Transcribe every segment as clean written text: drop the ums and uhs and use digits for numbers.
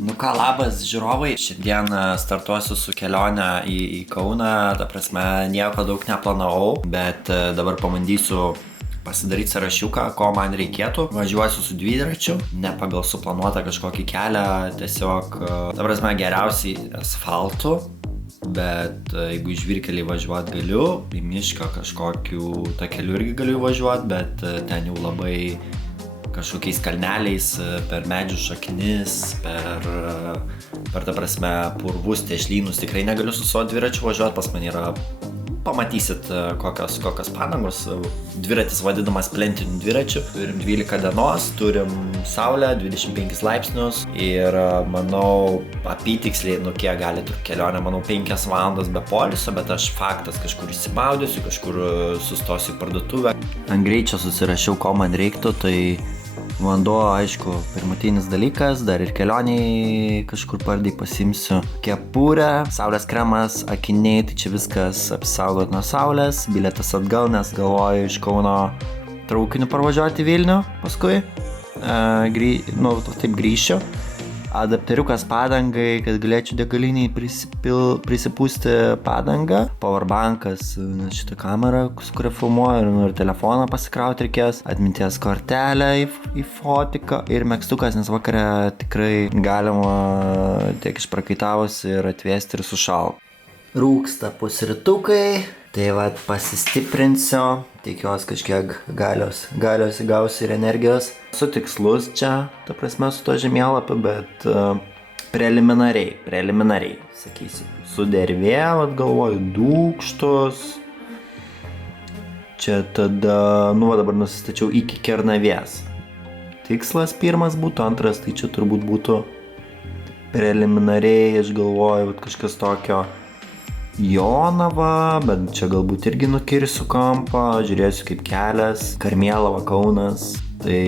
Nu ką, labas žiūrovai, šiandien startuosiu su kelionę į Kauną, ta prasme nieko daug neplanavau, bet dabar pabandysiu pasidaryti sąrašiuką, ko man reikėtų. Važiuosiu su dviračiu, ne pagal suplanuotą kažkokį kelią, tiesiog, ta prasme, geriausiai asfaltu, bet jeigu į žvyrkelį važiuot galiu, į mišką kažkokiu takeliu irgi galiu važiuot, bet ten jau labai kažkokiais kalneliais, per medžių šaknis, per ta prasme purvus, tešlynus tikrai negaliu su savo dviračiu važiuoti, pas man yra, pamatysit kokios padangos, dviratis vadinamas plentiniu dviračiu, turim 12 dienos, turim saulę, 25 laipsnius ir manau apytiksliai, kiek gali trukti kelionė, manau 5 valandas be poilsio, bet aš faktas kažkur įsibaudysiu, kažkur sustosiu į parduotuvę. Ant greičio susirašiau, ko man reiktų, tai vanduo, aišku, pirmutinis dalykas, dar ir kelioniai kažkur pardai pasimsiu kepurę, saulės kremas, akiniai, tai čia viskas apsaugot nuo saulės, bilietas atgal, nes galvoju iš Kauno traukiniu parvažiuoti į Vilnių, paskui, taip grįšiu. Adapteriukas padangai, kad galėčiau degaliniai prisipūsti padangą. Powerbankas, šitą kamerą, su kuria filmuoju, ir telefoną pasikrauti reikės. Atminties kortelę į fotiką ir megztukas, nes vakare tikrai galima tiek išprakaitavus ir atvėsti ir sušal. Rūksta pusrytukai, tai vat pasistiprinsiu, tikiuosi kažkiek galios įgausiu ir energijos. Su tikslus čia, ta prasme, su to žemėlapiu, bet preliminariai, sakysiu. Su dervė, vat galvoju, dūkštus. Čia tada, dabar nusistačiau iki Kernavės. Tikslas pirmas būtų, antras, tai čia turbūt būtų preliminariai, aš galvoju, vat kažkas tokio Jonava, bet čia galbūt irgi nukirsiu kampą, žiūrėsiu kaip kelias, Karmėlava, Kaunas, tai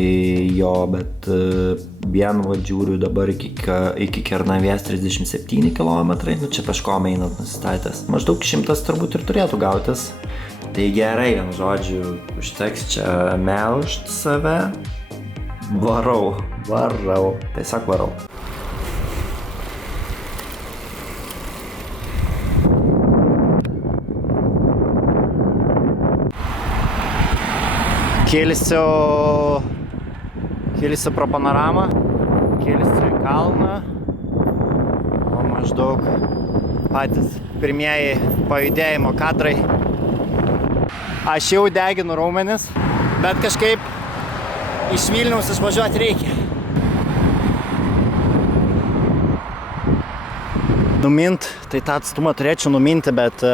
jo, bet vien žiūriu dabar iki Kernavės 37 km, čia peškom einant nusistatęs. Maždaug 100 turbūt ir turėtų gautis. Tai gerai, vienu žodžiu, užteks čia melžt save. Varau, tiesiog varau. Kilsiu pro panoramą, kilsiu į kalną, o maždaug patys pirmieji pajudėjimo kadrai. Aš jau deginu raumenis, bet kažkaip iš Vilniaus išvažiuoti reikia. Tai tą atstumą turėčiau numinti, bet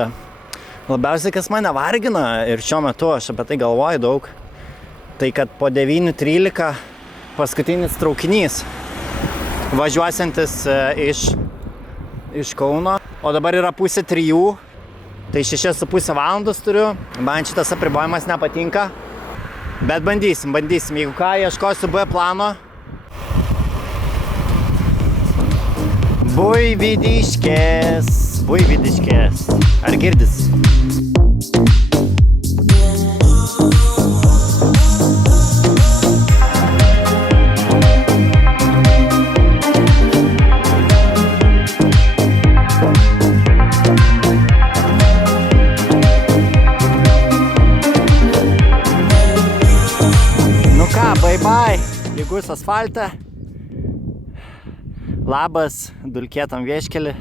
labiausiai kas mane vargina ir šiuo metu aš apie tai galvoju daug, tai kad po 9:13 paskutinis traukinys važiuosiantis iš Kauno, o dabar yra 2:30, tai 6,5 valandos turiu. Man šitas apribojimas nepatinka, bet bandysim, jeigu ką, ieškosiu B plano. Buivydiškės, ar girdis? Bye, lygus asfaltą. Labas dulkėtam vieškelį.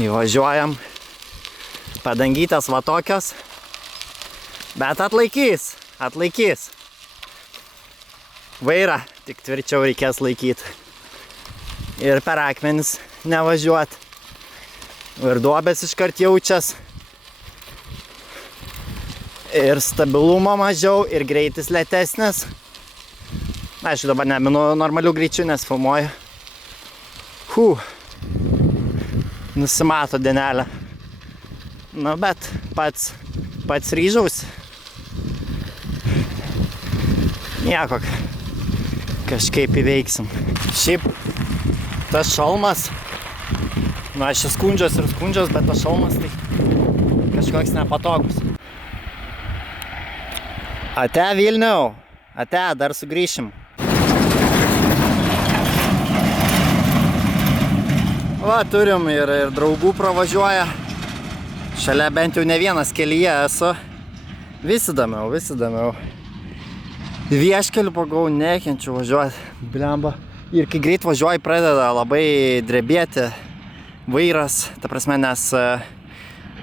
Įvažiuojam. Padangytas va tokios. Bet atlaikys. Vairą tik tvirčiau reikės laikyti. Ir per akmenis nevažiuoti. Ir duobės iškart jaučias. Ir stabilumo mažiau, ir greitis lėtesnis. Aišku, dabar neminu normalių greičių, nes filmuoju. Nusimato dienelę. Nu, bet pats ryžausi. Nieko, kažkaip įveiksim. Šiaip tas šalmas, aš skundžios, bet tas šalmas tai kažkoks nepatogus. Ate Vilniau, ate, dar sugrįšim. Va, turim ir draugų pravažiuoja. Šalia bent jau ne vienas kelyje esu. Vis įdomiau. Vieškeliu pagau, nekenčiu važiuoti. Blemba. Ir kai greit važiuoji, pradeda labai drebėti vairas. Ta prasme, nes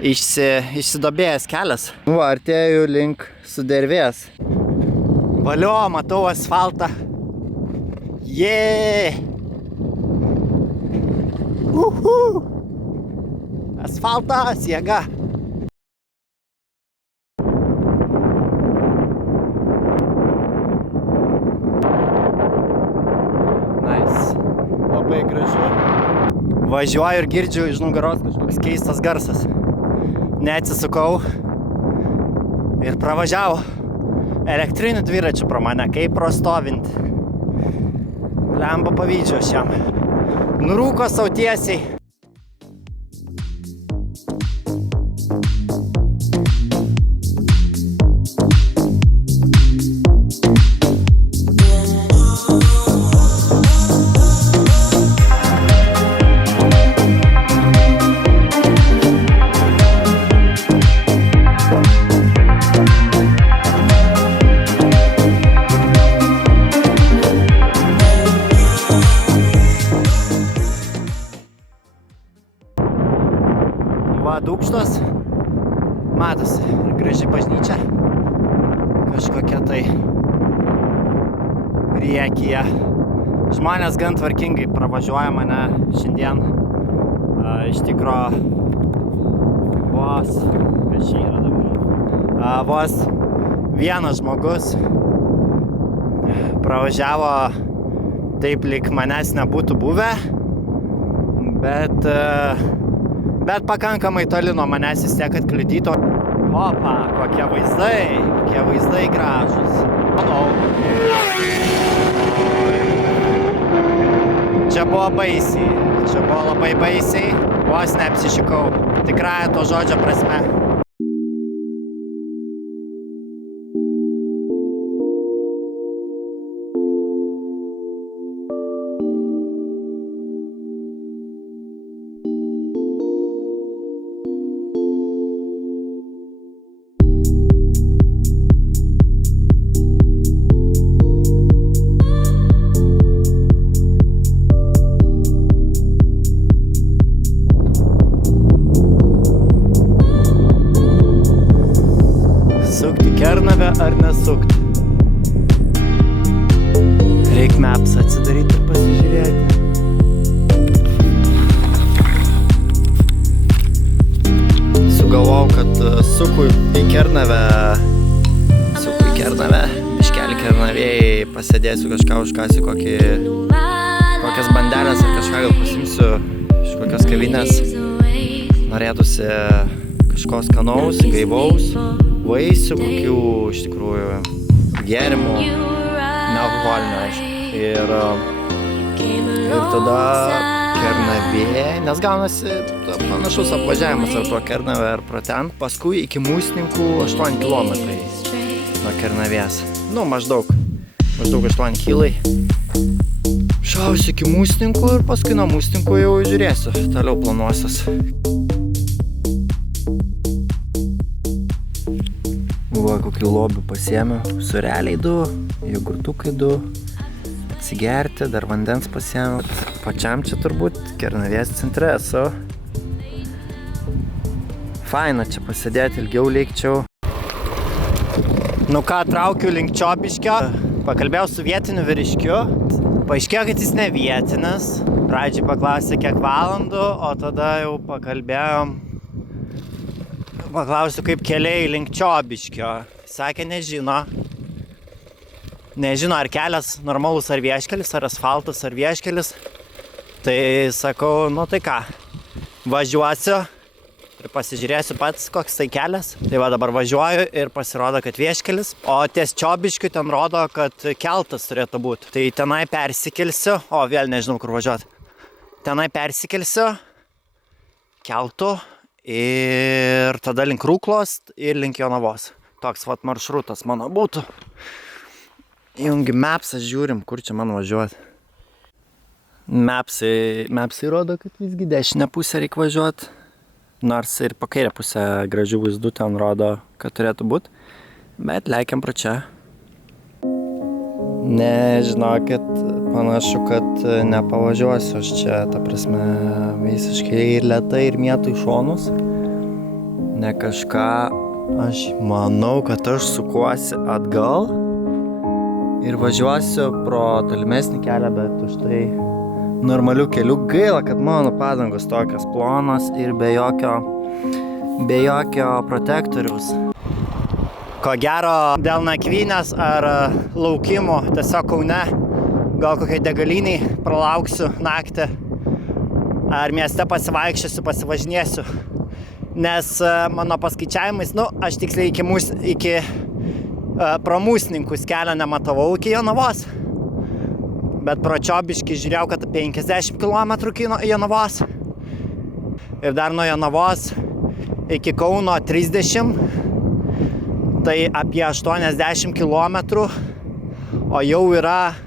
išsidobėjęs kelias. Va, artėju link sudervės. Valio, matau asfaltą. Jee! Asfaltas, jėga. Nice. Labai gražu. Važiuoju ir girdžiu iš nugaros kažkoks keistas garsas. Neatsisukau ir pravažiavo elektrinių dviračių pro mane, kaip prostovinti. Lemba pavydžiu aš jam. Nurūko sau tiesiai. Va, Dūkštos. Matosi, graži bažnyčia. Kažkokia tai priekyje. Žmonės gan tvarkingai pravažiuoja mane šiandien. Iš tikro vos, kas čia yra dabar? Vos vienas žmogus pravažiavo taip, lyg manęs nebūtų buvę, bet pakankamai toli nuo manęs vis tiek atkliudyto. Opa, kokie vaizdai gražus. Čia buvo labai baisiai, vos neapsišikau, tikrąja to žodžio prasme. Sukti Kernavę ar nesukti? Reik maps atsidaryti ir pasižiūrėti. Sugalvojau, kad suku į Kernavę, biškelį Kernavėjai, pasėdėsiu kažką, užkasiu kokias bandelės ar kažką gal pasimsiu iš kokios kavinės. Norėtųsi kažko skanaus, gaivaus, vaisių, kokių iš tikrųjų gėrimų, nealkoholinių, aišku. Ir tada Kernavė, nes gaunasi panašus apvažiavimas ar pro Kernavę ar pro ten. Paskui iki Musninkų 8 kilometrai nuo Kernavės. Nu, maždaug 8 kilai. Šausiu iki Musninkų ir paskui nuo Musninkų jau žiūrėsiu, toliau planuosius. Va, kokį lobį pasiėmiau, sureliai 2, jogurtukai 2, atsigerti, dar vandens pasiėmiau. Pačiam čia turbūt Kernavės centre esu. Faina čia pasėdėti, ilgiau likčiau. Nu ką, traukiu link Čiobiškio, pakalbėjau su vietiniu vyriškiu. Paaiškėjo, kad jis ne vietinis. Pradžiai paklausė, kiek valandų, o tada jau pakalbėjom. Paklausiu, kaip keliai link Čiobiškio. Sakė, nežino. Nežino, ar kelias normalus, ar vieškelis, ar asfaltas, ar vieškelis. Tai sakau, nu tai ką, važiuosiu ir pasižiūrėsiu pats, koks tai kelias. Tai va, dabar važiuoju ir pasirodo, kad vieškelis. O ties Čiobiškiu ten rodo, kad keltas turėtų būti. Tai tenai persikelsiu, o vėl nežinau, kur važiuoti. Tenai persikelsiu keltu. Ir tada link Rūklos ir link Jonavos. toks vat maršrutas mano būtų. Įjungi Mapsą, žiūrim, kur čia man važiuoti. Mapsai rodo, kad visgi dešinę pusę reikia važiuoti. Nors ir po kairę pusę gražių vaizdų ten rodo, kad turėtų būti. Bet leikiam pro čia. Nežinokit, panašu, kad nepavažiuosiu aš čia, ta prasme, visiškai ir lėtai ir mėtų į šonus. Ne kažką, aš manau, kad aš sukuosi atgal ir važiuosiu pro tolimesnį kelią, bet už tai normalių kelių. Gaila, kad mano padangos tokios plonos ir be jokio protektoriaus. Ko gero, dėl nakvynės ar laukimo tiesiog Kaune, gal kokiai degaliniai pralauksiu naktį, ar mieste pasivaikščiosiu, pasivažinėsiu. Nes mano paskaičiavimais, aš tiksliai iki Promūsninkus kelio nematavau iki Jonavos. Bet pro Čiobiškį žiūrėjau, kad 50 km iki Jonavos. Ir dar nuo Jonavos iki Kauno 30. Tai apie 80 km, o jau yra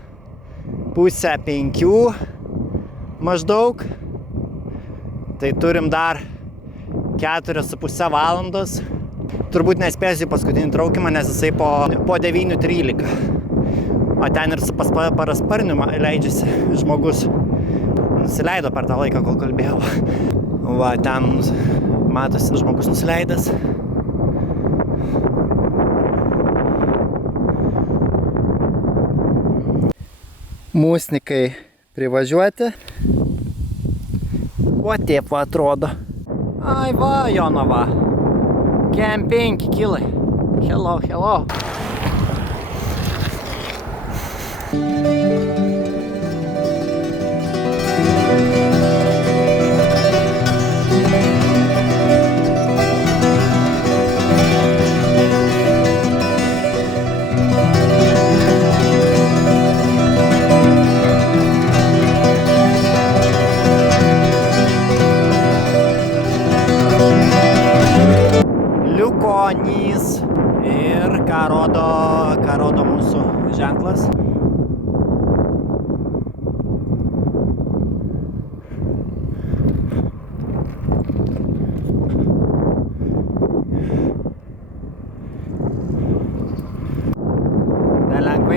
pusę 5 maždaug. Tai turim dar 4,5 valandos. Turbūt nespėsiu paskutinį traukimą, nes jisai po 9:13. O ten ir su parasparniu leidžiasi žmogus. Nusileido per tą laiką, kol kalbėjau. Va, ten matosi žmogus nusileidęs. Mūsnikai privažiuoti. O taip va atrodo. Ai va, Jonava. Kem 5 kilai. Hello. Liukonys. Ir ką rodo mūsų ženklas.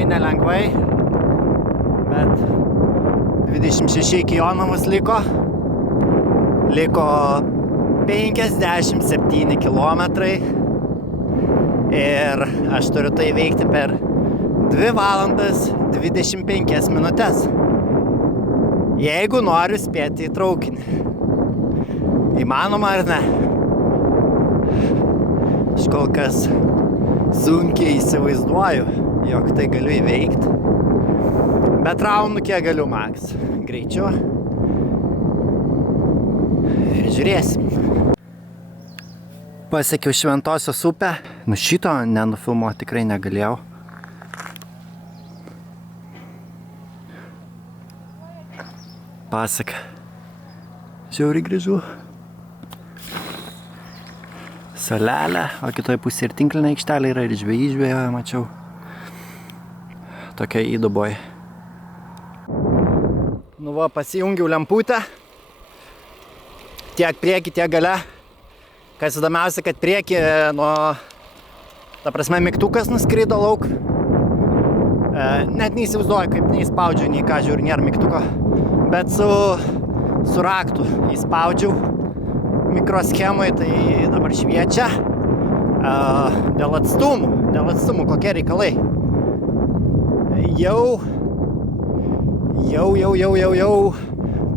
Nelengvai, bet 26 iki Jonavos liko 57 kilometrai ir aš turiu tai veikti per 2 valandas 25 minutes, jeigu noriu spėti į traukinį. Įmanoma ar ne? Aš kol kas sunkiai įsivaizduoju, jog tai galiu įveikti. Bet raunų kiek galiu maks. Greičiau. Ir žiūrėsim. Pasiekiau Šventosios upę. Šito nenufilmuoti tikrai negalėjau. Pasaka. Žiauriai gražu. Salelė, o kitoje pusėje ir tinklinė aikštelė yra ir žvejai, mačiau. Tokia įduboj. Nu va, pasijungiau lemputę. Tiek priekį, tiek gale. Kas įdomiausia, kad priekį mygtukas nuskrido lauk. Net neįsivaizduoju, kaip neįspaudžiu, nei ką žiūriu, nėra mygtuko. Bet su raktu įspaudžiau mikroschemai, tai dabar šviečia. Dėl atstumų, kokie reikalai. Jau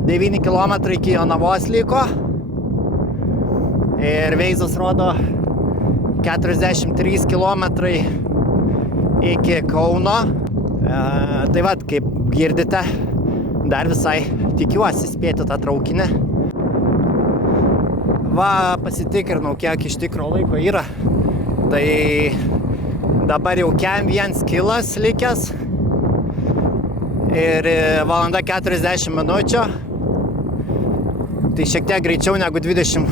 9 km iki Jonavos liko ir Veizas rodo 43 km iki Kauno. Tai vat, kaip girdite, dar visai tikiuosi spėti tą traukinį. Va, pasitikrinau, kiek iš tikro laiko yra. Tai dabar jau kem 1 kilas likęs. Ir valanda 40 minučių. Tai šiek tiek greičiau negu 20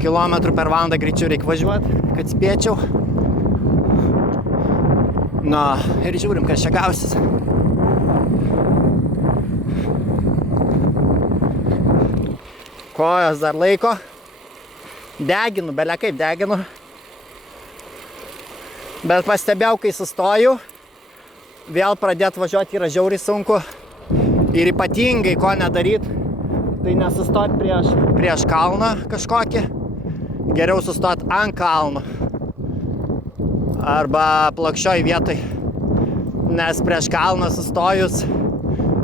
km per valandą greičiau reikia važiuoti, kad spėčiau. Na, ir žiūrim, kas čia gausis. Kojas dar laiko. Deginu, belia kaip deginu. Bet pastebėjau, kai sustoju, vėl pradėt važiuoti yra žiauriai sunku. Ir ypatingai, ko nedaryt, tai nesustot prieš kalną kažkokį. Geriau sustot ant kalno. Arba plokščioj vietoj. Nes prieš kalną sustojus,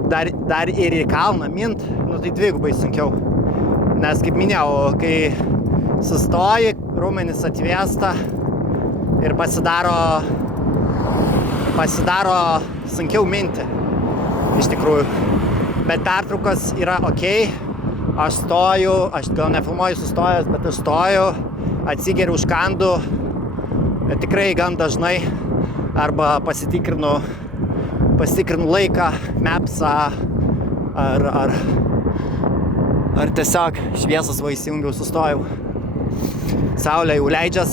dar ir į kalną mint, nu tai dvigubai sunkiau. Nes kaip minėjau, kai sustoji, raumenys atvėsta ir pasidaro sunkiau minti, iš tikrųjų. Bet pertraukos yra okei. Aš stoju, aš gal nefilmuoju sustojęs, bet aš stoju, atsigeriu užkandu, tikrai gan dažnai, arba pasitikrinu laiką, mapsą, ar tiesiog šviesas va įsijungiau, sustojau. Saulė jau leidžias.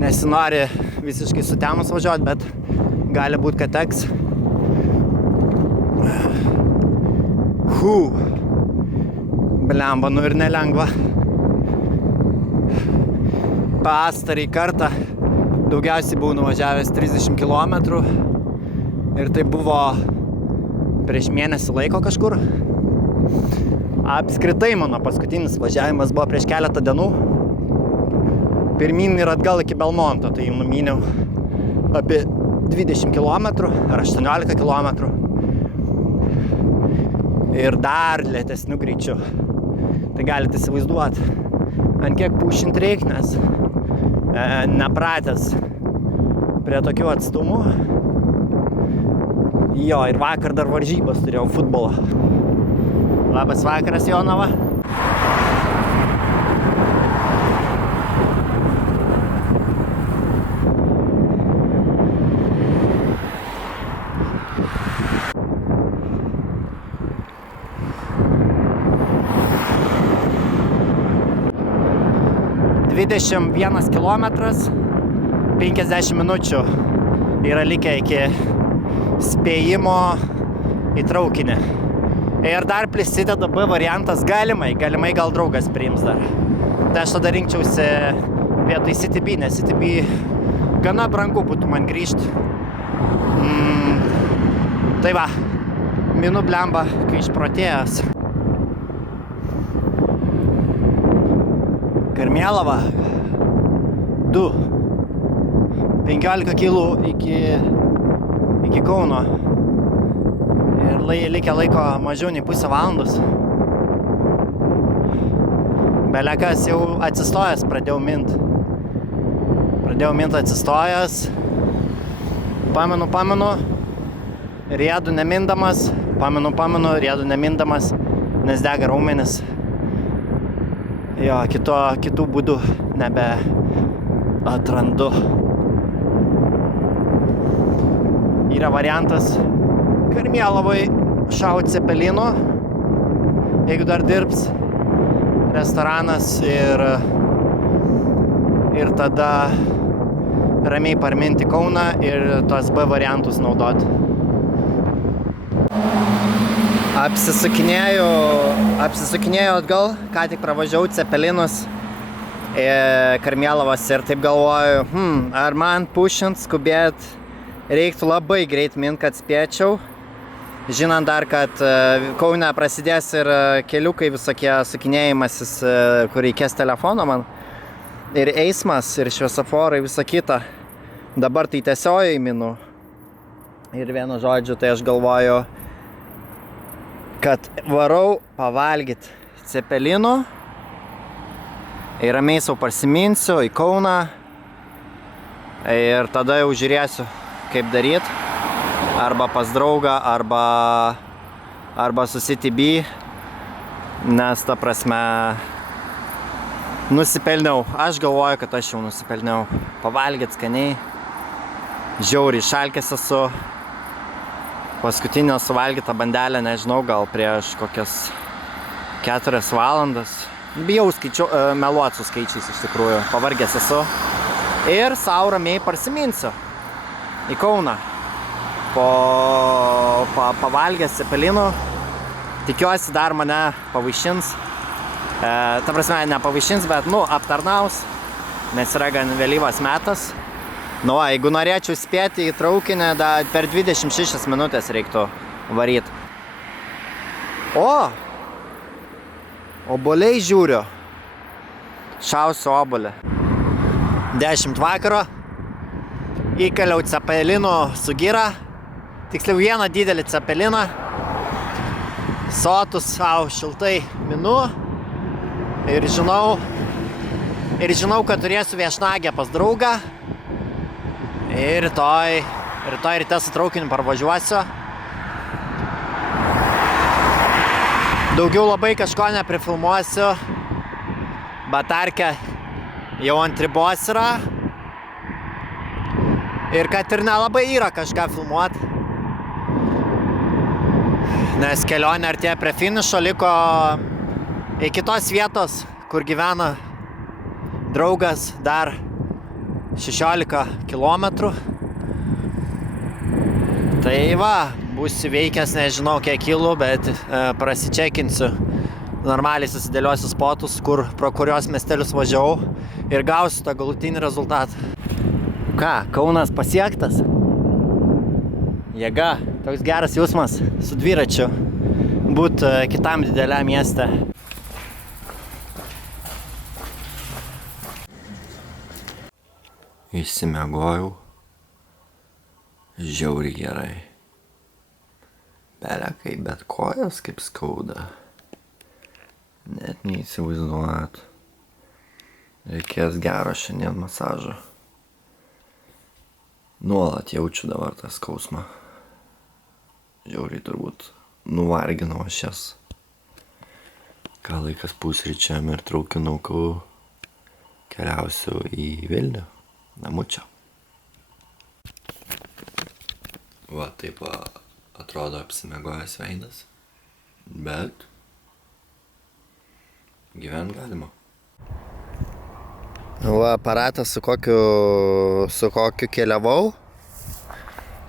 Nesinori visiškai sutemus važiuoti, bet gali būt, kad teks. Blemba, nu ir nelengva. Pastarąjį kartą daugiausiai buvau nuvažiavęs 30 km ir tai buvo prieš mėnesį laiko kažkur. Apskritai mano paskutinis važiavimas buvo prieš keletą dienų. Pirmyn ir atgal iki Belmonto, tai numyniau apie 20 km ar 18 km. Ir dar lėtesniu greičiu. Tai galite įsivaizduoti, ant kiek pušint reik, nes nepratęs prie tokių atstumų. Jo, ir vakar dar varžybas turėjau futbolą. Labas vakaras, Jonava. ...21 kilometras, 50 minučių yra likę iki spėjimo į traukinį. Ir dar prisideda B variantas galimai gal draugas priims dar. Tai aš tada rinkčiausi vietoj CTB, nes CTB gana brangu būtų man grįžti. Tai va, minu blemba, kai išprotėjęs. Karmėlava 2. 15 kilų iki Kauno. Ir likę laiko mažiau nei pusę valandos. Belekas jau atsistojęs pradėjau mint. Atsistojęs. Pamenu. Riedu nemindamas. Riedu nemindamas, nes dega raumenis. Jo, kitų būdų nebe atrandu. Yra variantas Karmėlavoj šaut Cepelino, jeigu dar dirbs restoranas ir tada ramiai parminti Kauną ir tos B variantus naudoti. Apsisukinėjau atgal, ką tik pravažiavau Cepelinus Karmėlavas ir taip galvoju, ar man pušint, skubėt, reiktų labai greit mint, kad spėčiau. Žinant dar, kad Kaune prasidės ir keliukai visokie sukinėjimasis, kur reikės telefono man. Ir eismas, ir šviesoforai, visa kita. Dabar tai tiesiojiai minu. Ir vienu žodžiu, tai aš galvoju, kad varau pavalgyti Cepelinų. Ir ramiai sau parsiminsiu į Kauną. Ir tada jau žiūrėsiu, kaip daryt. Arba pas draugą, arba su CTB, nes ta prasme nusipelniau. Aš galvoju, kad aš jau nusipelniau pavalgyti skaniai. Žiauriai šalkęs esu. Paskutinę suvalgytą bandelę, nežinau, gal prieš kokias 4 valandas. Bijau meluot su skaičiais iš tikrųjų. Pavargęs esu. Ir sau ramiai parsiminsiu į Kauną. Pavalgęs cepelinų, tikiuosi dar mane pavaišins. Ta prasme, ne pavaišins, bet, aptarnaus, nes yra gan vėlyvas metas. Jeigu norėčiau spėti į traukinį, per 26 minutės reiktų varyti. Obuoliai žiūriu. Šausiu obuolį. 10 vakaro. Įkaliau cepelinų su gira. Tiksliau vieną didelį cepeliną. Sotus savo šiltai minu. Ir žinau, kad turėsiu viešnagę pas draugą. Ir rytoj ryte su traukiniu parvažiuosiu. Daugiau labai kažko neprifilmuosiu. Batarkė jau ant ribos yra. Ir kad ir nelabai yra kažką filmuot. Nes kelionė artėja prie finišo, liko iki tos vietos, kur gyvena draugas, dar 16 kilometrų. Tai būsiu veikęs, nežinau kiek kilų, bet prasičekinsiu. Normaliai susidėliosiu spotus, pro kurios miestelius važiavau ir gausiu tą galutinį rezultatą. Kaunas pasiektas? Jėga, toks geras jausmas su dviračiu būt kitam dideliam mieste. Išsimiegojau. Žiauriai gerai. Belekai, bet kojos kaip skauda. Net neįsivaizduojat. Reikės gero šiandien masažo. Nuolat jaučiu dabar tą skausmą. Žiauriai turbūt nuvarginau aš jas. Gal laikas pusryčiam ir traukinuku keliausiu į Vilnių. Namučio. Taip atrodo apsimiegojęs veidas, bet gyvent galima. Aparatas su kokiu keliavau.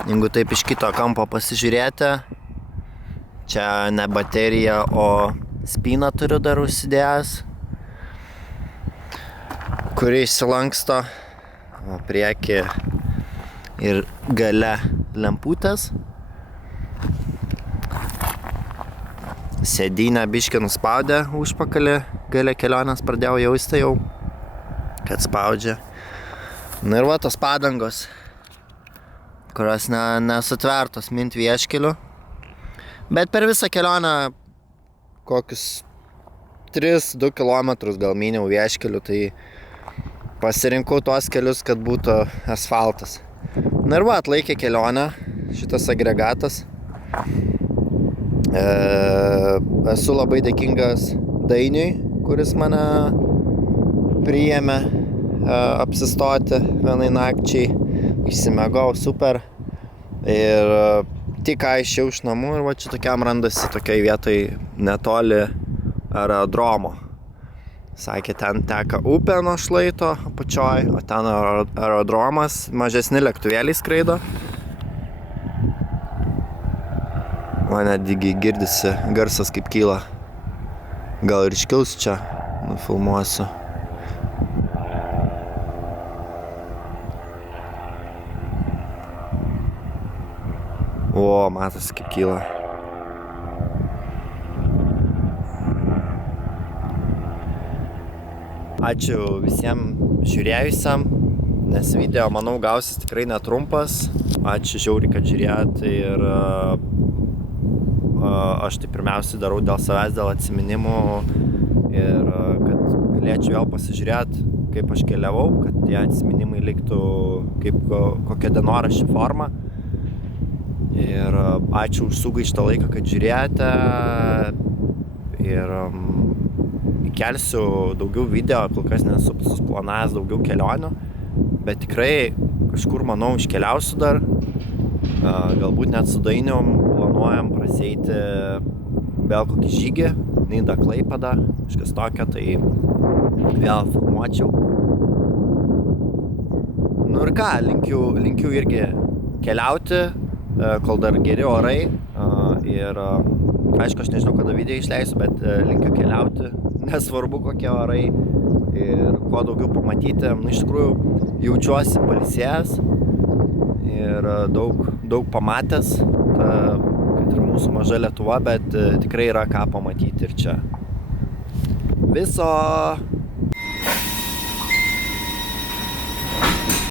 Jeigu taip iš kito kampo pasižiūrėti, čia ne baterija, o spyną turiu dar užsidėjęs, kuri išsilanksto. Priekį ir gale lemputės. Sėdynę biškį nuspaudė užpakalį, gale kelionės pradėjau jausti jau, kad spaudžia. Ir tos padangos, kurios nesutvertos mint vieškeliu. Bet per visą kelionę kokius 3-2 kilometrus gal myniau vieškeliu, tai pasirinkau tuos kelius, kad būtų asfaltas. Ir atlaikė kelionę šitas agregatas. Esu labai dėkingas Dainiui, kuris mane priėmė apsistoti vienai nakčiai. Išsimiegau super. Ir tik išėjau iš namų ir čia tokiam randasi tokiai vietai netoli aerodromo. Sakė, ten teka upė nuo šlaito apačioj, o ten aerodromas, mažesni lėktuvėliai skraido. Netgi girdisi garsas kaip kyla. Gal ir iškils čia, nufilmuosiu. Matosi kaip kyla. Ačiū visiems žiūrėjusiam, nes video, manau, gausis tikrai netrumpas. Ačiū žiauriai, kad žiūrėjot ir aš tai pirmiausiai darau dėl savęs, dėl atsiminimų ir kad galėčiau vėl pasižiūrėti, kaip aš keliavau, kad tie atsiminimai liktų kaip kokia dienoraščio forma. Ir ačiū už sugaištą laiką, kad žiūrėjote ir įkelsiu daugiau video, kol kas nesu susiplanavęs daugiau kelionių, bet tikrai kažkur, manau, iškeliausiu dar. Galbūt net su Dainium planuojam prasieiti vėl kokį žygį, Nida Klaipėda, kažkas tokio, tai vėl filmuočiau. Nu ir ką, linkiu irgi keliauti, kol dar geri orai. Ir aišku, aš nežinau, kada video išleisiu, bet linkiu keliauti, nesvarbu kokie orai ir kuo daugiau pamatyti. Nu, iš tikrųjų, jaučiuosi pailsėjęs ir daug pamatęs, kad ir mūsų maža Lietuva, bet tikrai yra ką pamatyti ir čia. Viso